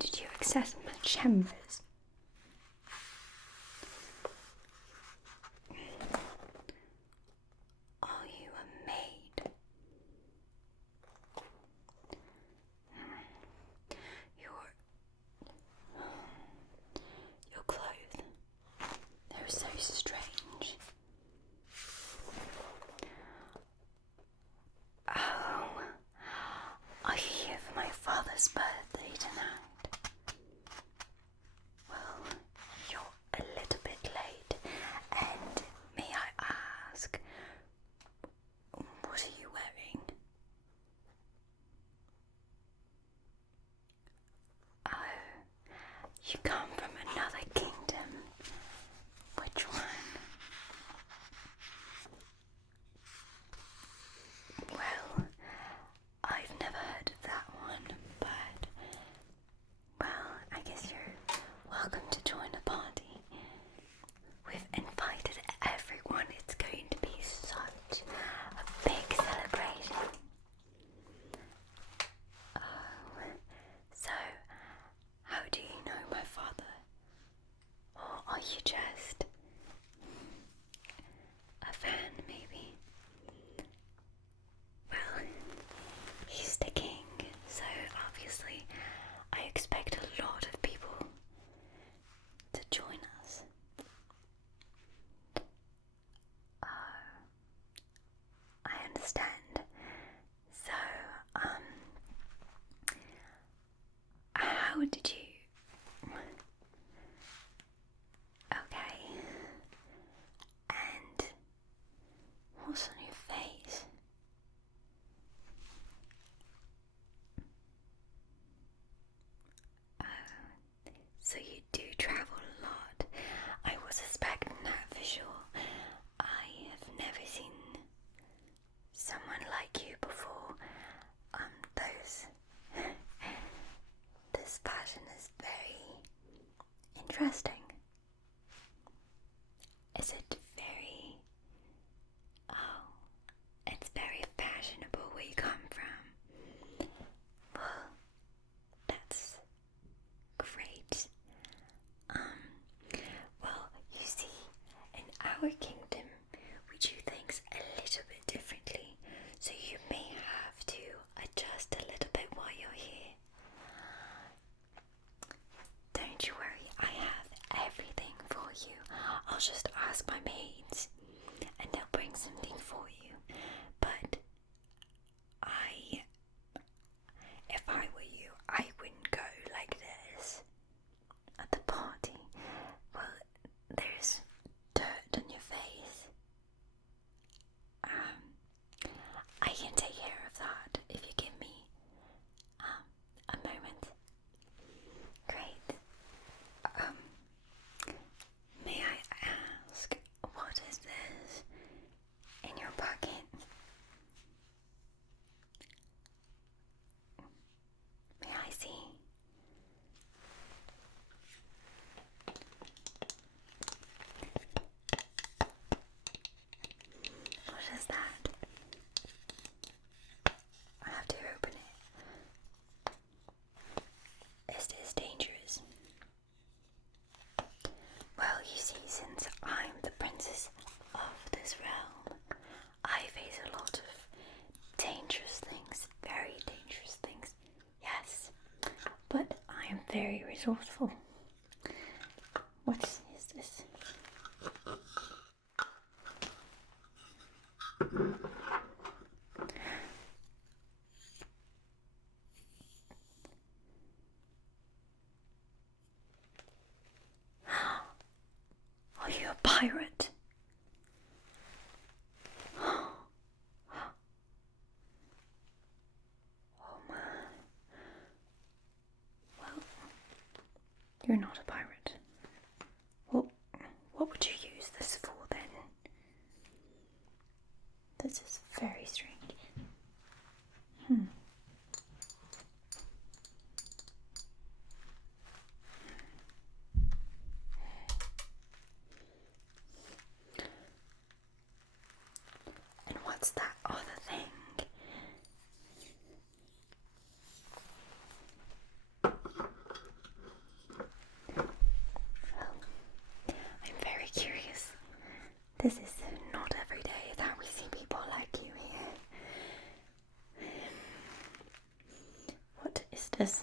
did you access my chambers? Are you a maid? Your clothes, they're so strange. Oh, are you here for my father's birthday tonight? Well, you're a little bit late, and may I ask, what are you wearing? Oh, you come from another kingdom. Which one? Well, I've never heard of that one, but, well, I guess you're welcome to join the party. We've invited everyone. It's going to be such a big celebration. Oh, so how do you know my father? Or are you just a fan, maybe? Well, he's the king, so obviously I expect a lot of people to join us. I understand. So, how did you... Okay. And what's on your face? So you do travel a lot. I was suspecting that for sure. I have never seen someone like you before. This fashion is very interesting. Is it very... Oh, it's very fashionable where you come from. Well, that's great. Well, you see, in our kingdom, we do things a little bit differently, so you may have to adjust a little bit while you're here. Don't you worry, I have everything for you. I'll just ask my maids, and they'll bring something for you. But if I were you, I wouldn't go like this at the party. Well, there's dirt on your face. I can take care of that if you give me a moment. Great. May I ask, what is this in your pocket? May I see? What is that? I have to open it. Is this dangerous? Well, you see, since I'm the princess of this realm, I face a lot of dangerous things, very dangerous things, yes, but I am very resourceful. What is this? Are you a pirate? Oh man. Well, you're not a pirate. Well, what would you use this for then? This is very strange. And what's that other thing? This is not every day that we see people like you here. What is this?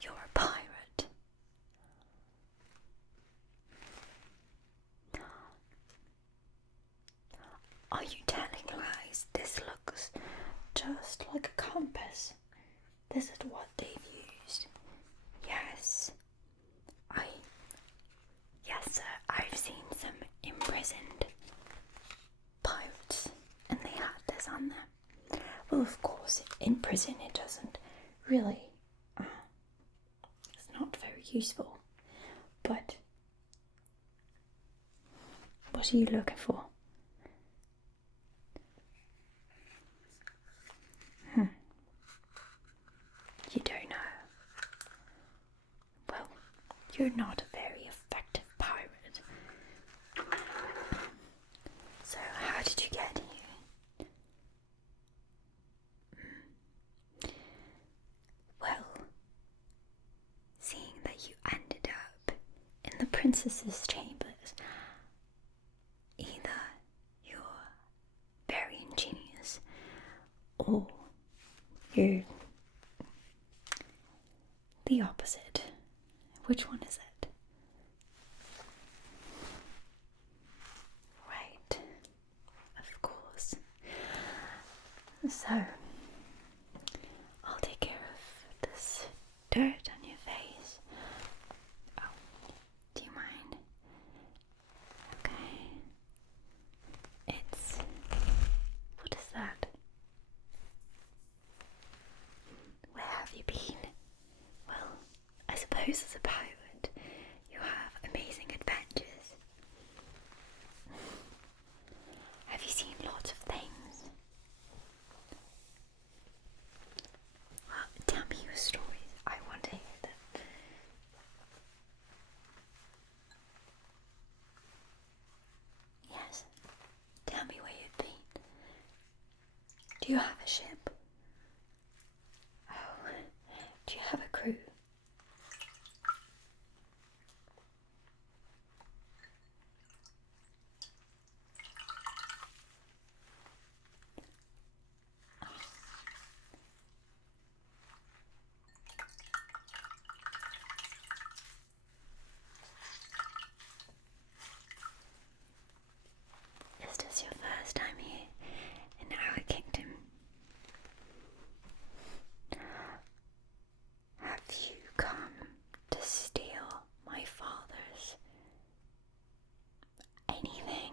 You're a pirate. Are you telling lies? This looks just like a compass. This is what they've used. Yes. Yes, sir. I've seen some imprisoned pirates, and they had this on them. Well, of course, in prison it doesn't really. It's not very useful. But what are you looking for? You don't know. Well, you're not a very effective pirate. So how did you get here? Well, seeing that you ended up in the princess's chambers, either you're very ingenious or you're the opposite. Which one is it? Right, of course. So, I'll take care of this dirt on your face. Oh, do you mind? Okay. What is that? Where have you been? Well, I suppose as a pirate, you have amazing adventures. Have you seen lots of things? Well, tell me your stories. I want to hear them. Yes. Tell me where you've been. Do you have a ship? Oh, do you have a crew? Is this your first time here in our kingdom? Have you come to steal my father's anything?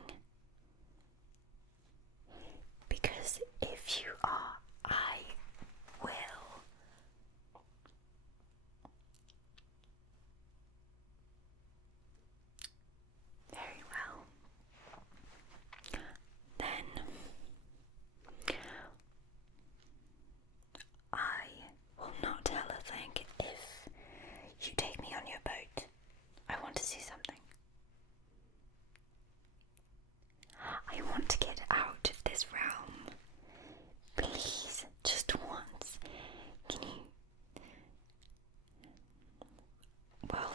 Because if you are, I will. Very well. Then I will not tell a thing if you take me on your boat. I want to see something. I want to get out of this realm. Please, just once. Can you? Well,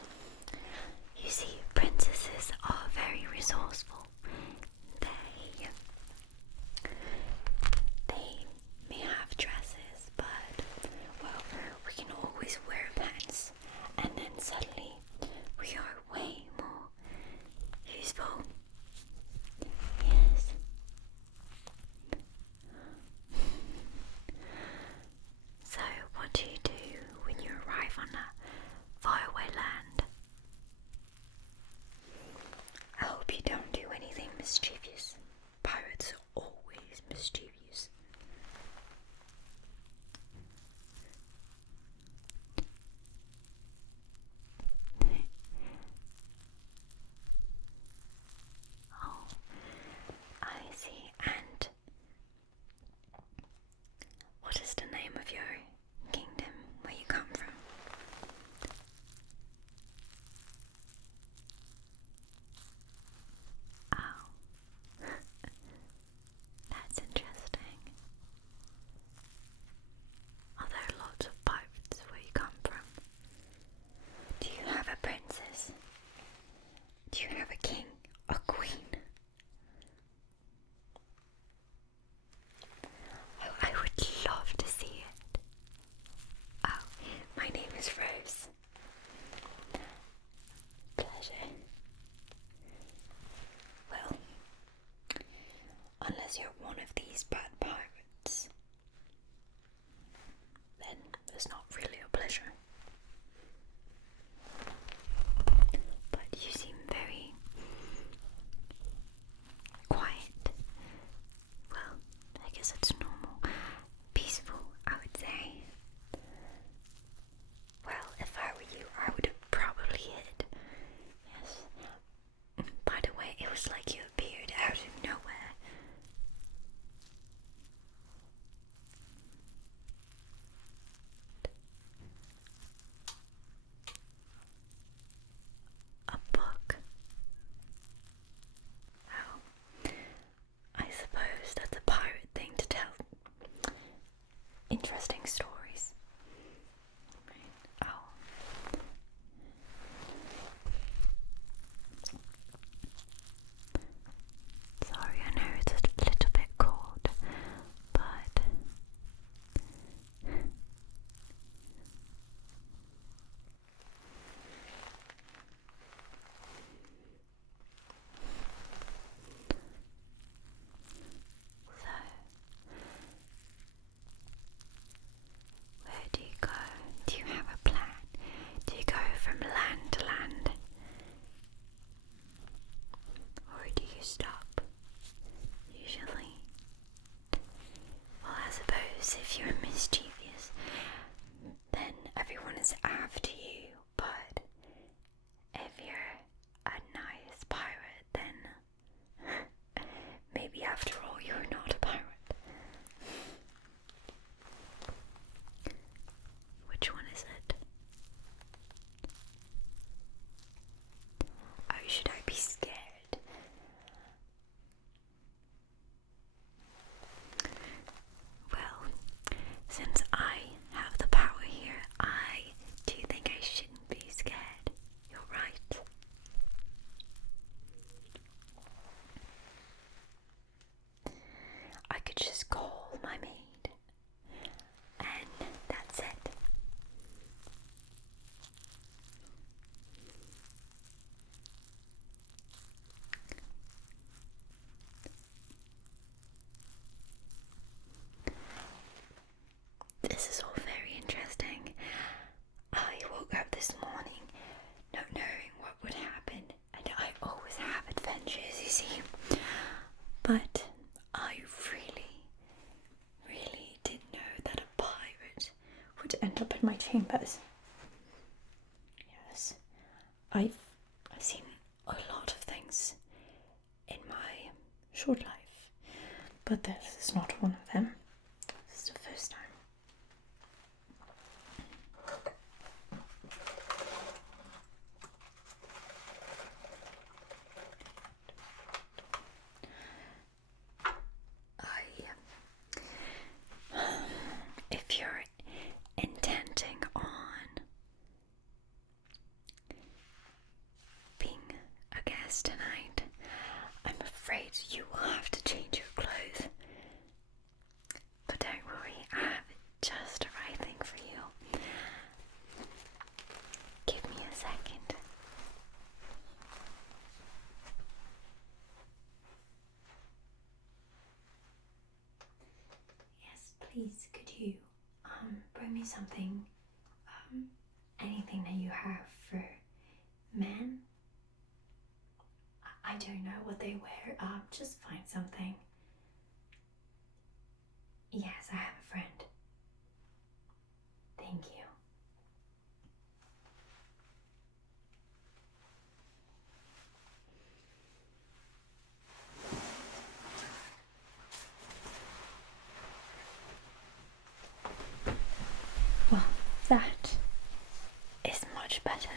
you see, princesses are very resourceful. They may have dresses, but, well, we can always wear pants, and then suddenly we are way more useful. Yes. So, what do you do when you arrive on a faraway land? I hope you don't do anything mischievous. Pirates are always mischievous. Oh, I see. And what is the name of your kingdom where you come from? Oh, that's interesting. these bad pirates, then it's not really a pleasure. But you seem very quiet. Well, I guess it's normal. Peaceful, I would say. Well, if I were you, I would have probably hid. Yes. By the way, it was like you appeared out of nowhere. A book. Oh, I suppose that's a pirate thing to tell. Interesting stories. Right. Oh. Sorry, I know it's a little bit cold, but so, where do you go? Do you have a plan? Do you go from land to land? Or do you stop? Usually. Well, I suppose if you're mischievous, then everyone is after you, but if you're a nice pirate, then maybe after all you're not a pirate. Which one is it? Oh, should I be scared? Well, since I have the power here, I do think I shouldn't be scared. You're right. I could just call my maid, and that's it. This is all very interesting. I woke up this morning not knowing what would happen, and I always have adventures, you see. But I really didn't know that a pirate would end up in my chambers. Yes, I've seen a lot of things in my short life, but this is not one of them. This is the first time. If you're intending on being a guest tonight, I'm afraid you will have to change your clothes. But don't worry, I have just the right thing for you. Give me a second. Yes, please, could you bring me something, anything that you have for men? I don't know what they wear. Just find something. Yes, I have a friend. Thank you. Well, that is much better.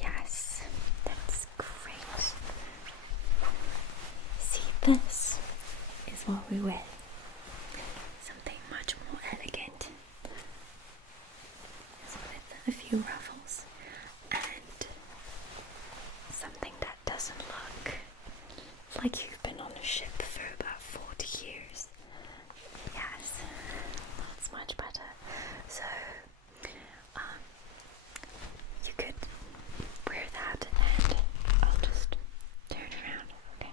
Yes, that's great. See, this is what we wear. Something much more elegant. With a few ruffles and something that doesn't look like you've been on a ship for about 40 years. Yes, that's much better. So, you could wear that and I'll just turn around, okay?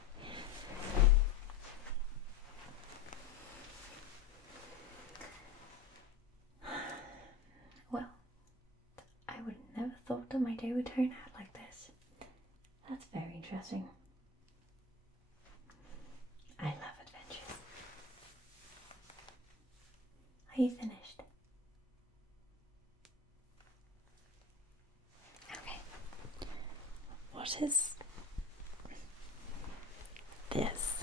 Well, I would never thought that my day would turn out like this. That's very interesting. I love adventures. Are you finished? Okay. What is this? This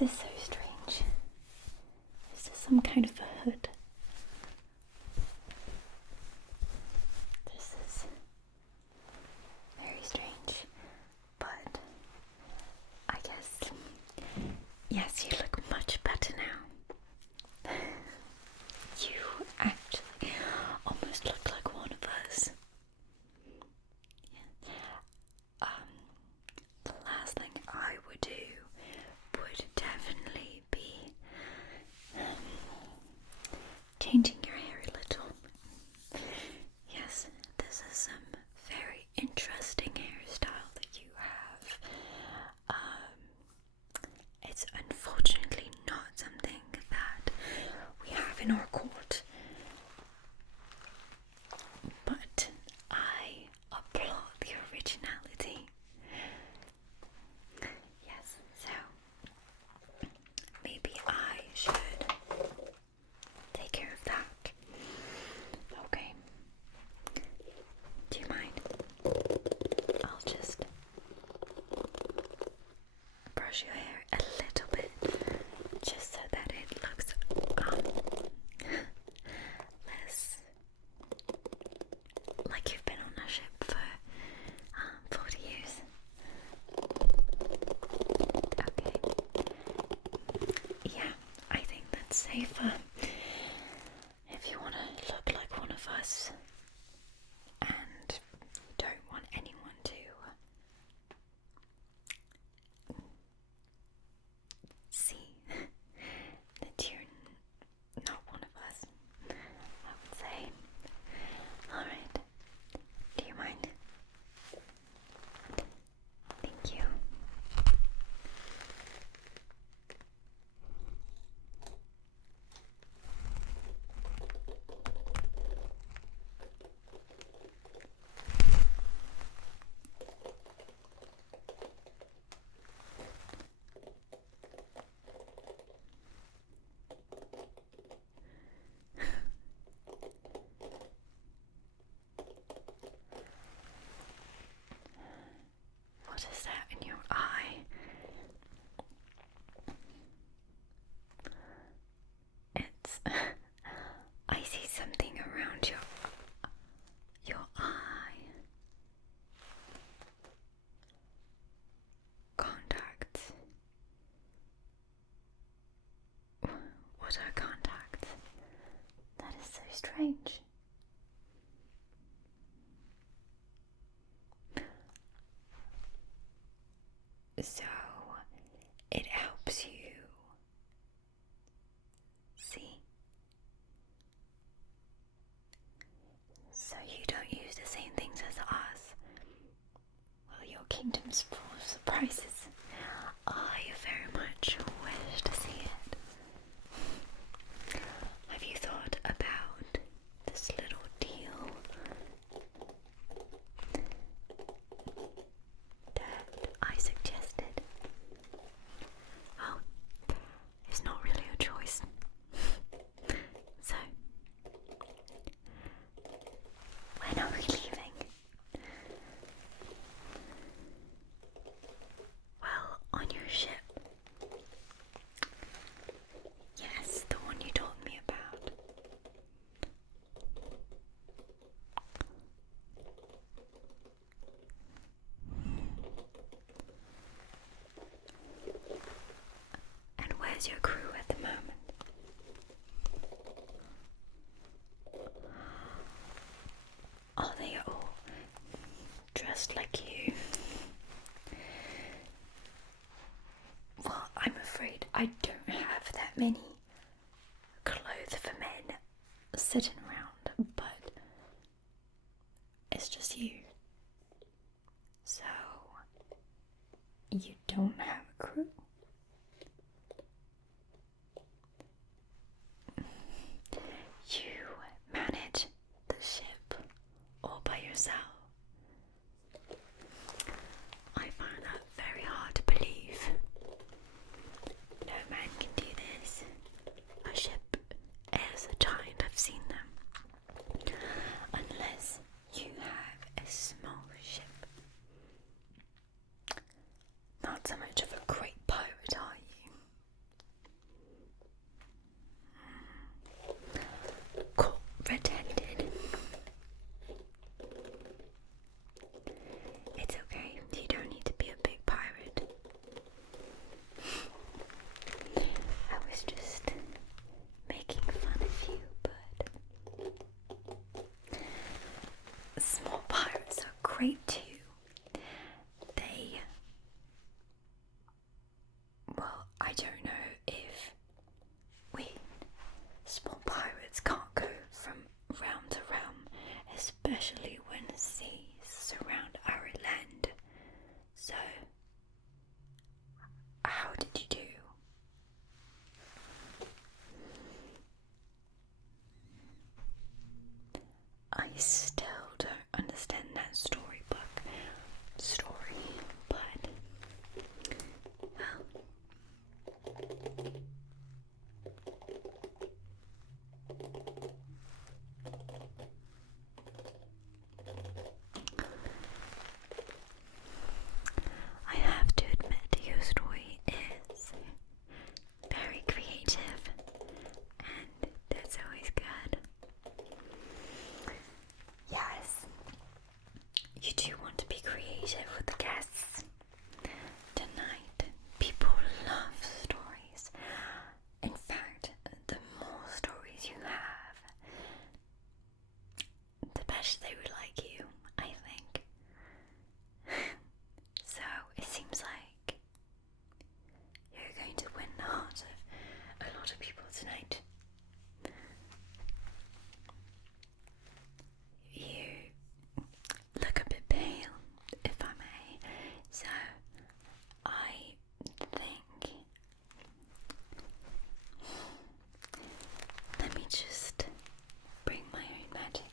is so strange. Is this some kind of a hood? This is very strange, but I guess, yes, you look much better now. You actually almost look like one of us. The last thing I would do would definitely be changing your hair a little. Yes, this is some very interesting hairstyle that you have. It's unfortunately not something that we have in our court, but I applaud the originality. Yes, so maybe I should take care of that. Okay. Do you mind? I'll just brush your hair a little bit, just so that it looks less like you've been on a ship for 40 years. Okay. Yeah, I think that's safer. If you want to look like one of us and don't want anyone to see that you're not one of us, I would say. Alright, do you mind? Thank you. What is that in your eye? It's I see something around your eye. Contacts. What are contacts? That is so strange. So it helps you see. So you don't use the same things as us. Well, your kingdom's full of surprises. I very much wish to see it. Have you thought about this little deal that I suggested? Well, it's not really a choice. So, when are we leaving? Well, on your ship. Yes, the one you told me about. And where's your crew at the moment? sitting around, but it's just you. So you don't have a crew. You manage the ship all by yourself. I find that very hard to believe. No man can do this. A ship is a giant, I've seen them. Unless you have a small ship. Not so much of a great pirate, are you? Caught red-handed. It's okay, you don't need to be a big pirate. I was just making fun of you, but small pirates are great too. Well, I don't know if small pirates can't go from realm to realm, especially when seas surround our land. So, how did you do? I still don't understand that storybook story, but well, I have to admit your story is very creative, and that's always good. Yes, you do want to be creative with the guests tonight. People love stories. In fact, the more stories you have, the better they would like you, I think. So it seems like you're going to win the hearts of a lot of people tonight. You look a bit pale, if I may, so I think, let me just bring my own magic.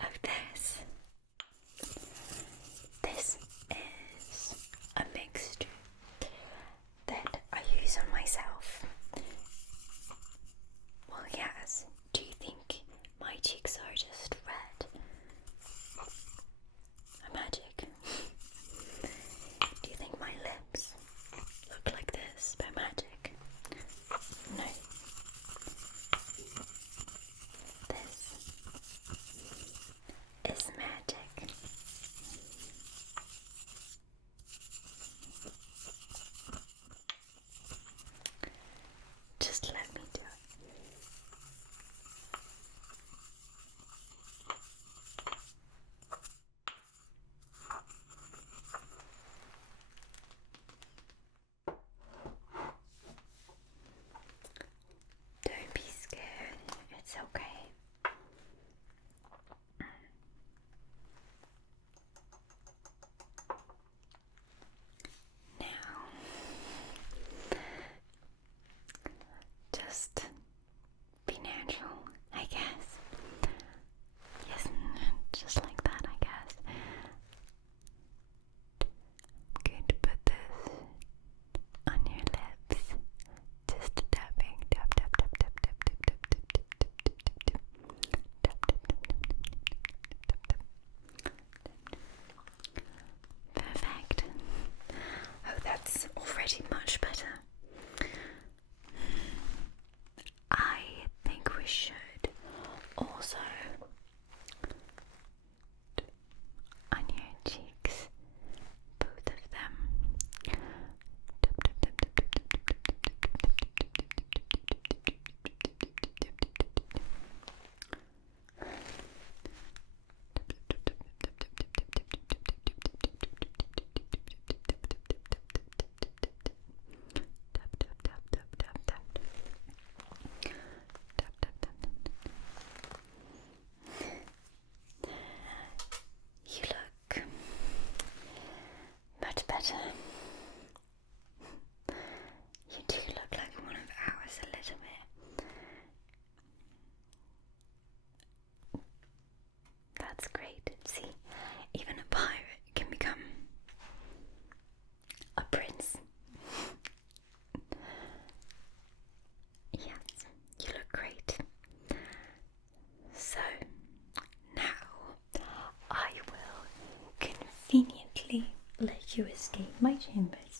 Of this. This is a mixture that I use on myself. Well, yes. Do you think my cheeks are just red? A magic. Do you think my lips look like this by magic? No. This is magic. Just let me do it. Don't be scared. It's okay. Now, just be natural, I guess. Yes, just like that, I guess. I'm going to put this on your lips. Just tapping. Tap, tap, tap, tap, tap, tap, tap, tap, tap, tap, tap, tap, tap. Tap, tap, tap, tap, tap, tap, tap. Perfect. Oh, that's already much better. I think we should also on your cheeks, both of them. You escape my chambers.